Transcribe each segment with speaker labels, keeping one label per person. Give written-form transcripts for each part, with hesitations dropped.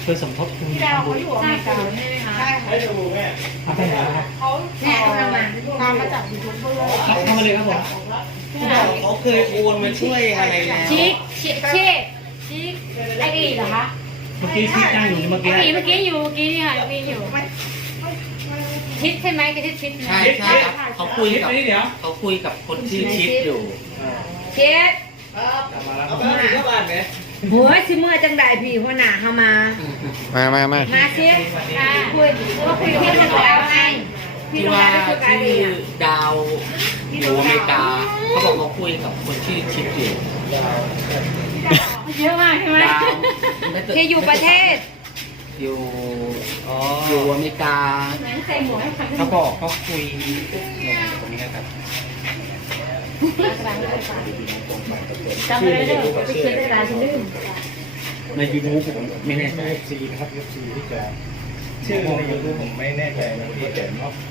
Speaker 1: ช่วยสมทบทุน
Speaker 2: ที่ดาวเขาอยู่อเมริกาใช่ไหมคะใช่ให้ดูแม่
Speaker 1: เอาไปไหนครับ
Speaker 2: เขาแม่กำลังมาจากยูทูบเบอร์
Speaker 1: เข้ามาเลยครับผม
Speaker 3: เขาเคยโอนมาช่วยอะไรแล้ว
Speaker 4: ชิคไอ้ดีเหรอคะ
Speaker 1: เมื่อกี้ที่นั่งอยู่เมื่อ
Speaker 4: ไอ้
Speaker 1: กี้
Speaker 4: ดีเมื่อกี้อยู่ค่ะเมื่อกี้อยู่ชิดใช่ไหมก็ชิด
Speaker 3: ใช่ใช่ครับเขาคุยกับ
Speaker 1: นี่เดี๋ยว
Speaker 3: เขาคุยกับคนชื่อชิดอยู่
Speaker 4: ชิด
Speaker 3: เอาไปถึงก็บ้านไหม
Speaker 5: หัวสิเมื่อจังใดพี่หัวหน้าเข้ามา
Speaker 4: มาชิดคุยกับพี่ดาวไง
Speaker 3: ที่ว่าชื่อดาวอยู่อเมริกาเขาบอกเขาคุยกับคนชื่อชิดอยู่
Speaker 4: เยอะมากใช่ไหม
Speaker 3: ดาว
Speaker 5: ที่อยู่ประเทศ
Speaker 3: อยู่อยู่อเมริกา
Speaker 4: ใส่หมวกให้ฟัง
Speaker 3: เขาบอกเขาคุยตรงนี้นะครับ
Speaker 4: จำเลยเด้อไปเขียนได้หลายทีนึง
Speaker 3: ในยูทูบผมไม่แน่ใจ
Speaker 1: ซีนะครับซีที่จะ
Speaker 6: ชื่อในยูทูบผมไม่แน่ใจนะพี่แต่เนาะ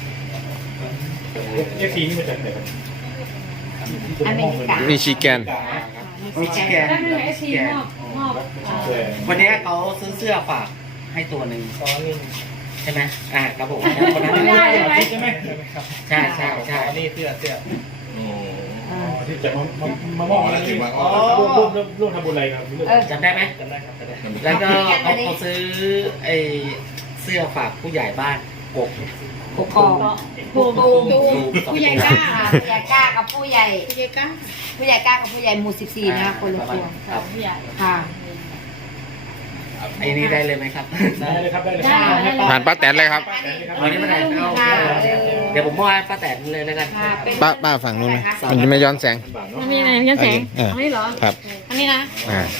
Speaker 1: ซีนี่มาจากไหนครับ
Speaker 5: อเมริกา
Speaker 7: มีชีแกน
Speaker 3: มิชิแกน
Speaker 4: แล้วนึงไอ้ซีมอบ
Speaker 3: วันนี้เขาซื้อเสื้อฝากให้ตัวหนึ่ง
Speaker 6: ซ้อนนี่
Speaker 3: ใช่ไหมครับผมคนนั้น
Speaker 4: ได้ใช่ไหม
Speaker 1: ใช่ไหมครับ
Speaker 3: ใช่ใช่ใช่
Speaker 6: นี่เสื้อ
Speaker 1: ที่จะมามอบอะไรถึงว่าร่วมทำบุญอะไรครับ
Speaker 3: จำได้ไหม
Speaker 6: จำได้ครับจำได้
Speaker 3: แล้วก็เขาซื้อไอเสื้อฝากผู้ใหญ่บ้านกบ
Speaker 5: กกอกผู้ใหญ่กล้าผู้ใหญ่กล้ากับผู้ใหญ่ผู้ใหญ่กล้าผู้ใหญ่กล้ากับผู้ใหญ่หมู่14นะคะคนละตัว
Speaker 3: ครับ
Speaker 4: ผู้ใหญ่
Speaker 5: ค่ะ
Speaker 3: ไอ้นี่ได้เลยไหมครับ
Speaker 1: ได้เลยครับได้เลย
Speaker 7: ผ่านป้าแตนเลยครับ
Speaker 3: วันนี้ไม่ได้เดี๋ยวผมมอบให้ป้าแตนเลยแล้วกัน
Speaker 5: ค่ะเป็น
Speaker 7: ป้าฝั่งนู้นไหมมันจะไม่ย้อนแสง
Speaker 4: มันมีอะไรยันแสง
Speaker 7: เออ
Speaker 4: อันนี้เหรอ
Speaker 7: ครับ
Speaker 4: อันนี้นะ
Speaker 7: อ่า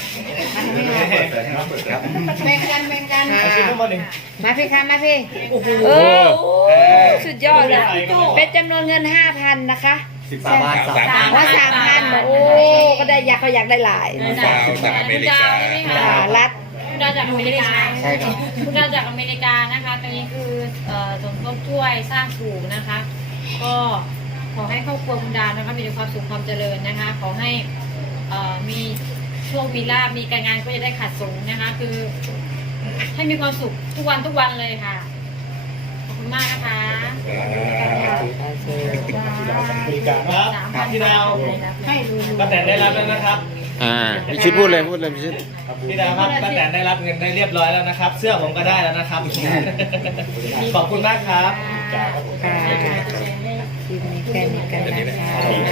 Speaker 5: แบ่งกันแบ่งกัน
Speaker 6: ชิ้นทั้งหมดหนึ่ง
Speaker 5: มาพี่คะมาพี่โอ้สุดยอดเลยเป็นจำนวนเงิน 5,000 นะคะ
Speaker 3: 3 บาท
Speaker 5: ว่า3,000โอ้ก็ได้อยากเขาอยากได้หลาย
Speaker 4: จากอเมริกาใช่ไหมคะ
Speaker 5: รัฐ
Speaker 4: คุณดาวจากอเมริกา
Speaker 3: ใช่ครับ
Speaker 4: คุณดาวจากอเมริกานะคะตรงนี้คือสมทบช่วยสร้างผูกนะคะ ก็ขอให้ครอบครัวคุณดาวนะคะมีแต่ความสุขความเจริญนะคะ ขอให้มีโชคมีลาภมีการงานก็จะได้ขัดสนนะคะ คือให้มีความสุขทุกวันเลยค่ะขอบคุณมากนะคะ
Speaker 1: บริการ
Speaker 6: ครับพี่ดาว
Speaker 4: ให้รู้
Speaker 6: ป้าแตนได้รับแล้วนะครับ
Speaker 7: พี่ชิดพูดเลยพี่ชิด
Speaker 6: พี่ดาวครับป้าแตนได้รับเงินได้เรียบร้อยแล้วนะครับ เสื้อผมก็ได้แล้วนะครับ ขอบคุณมากครับ
Speaker 5: ค่ะทีมนี้แค่นี้กันนะคะ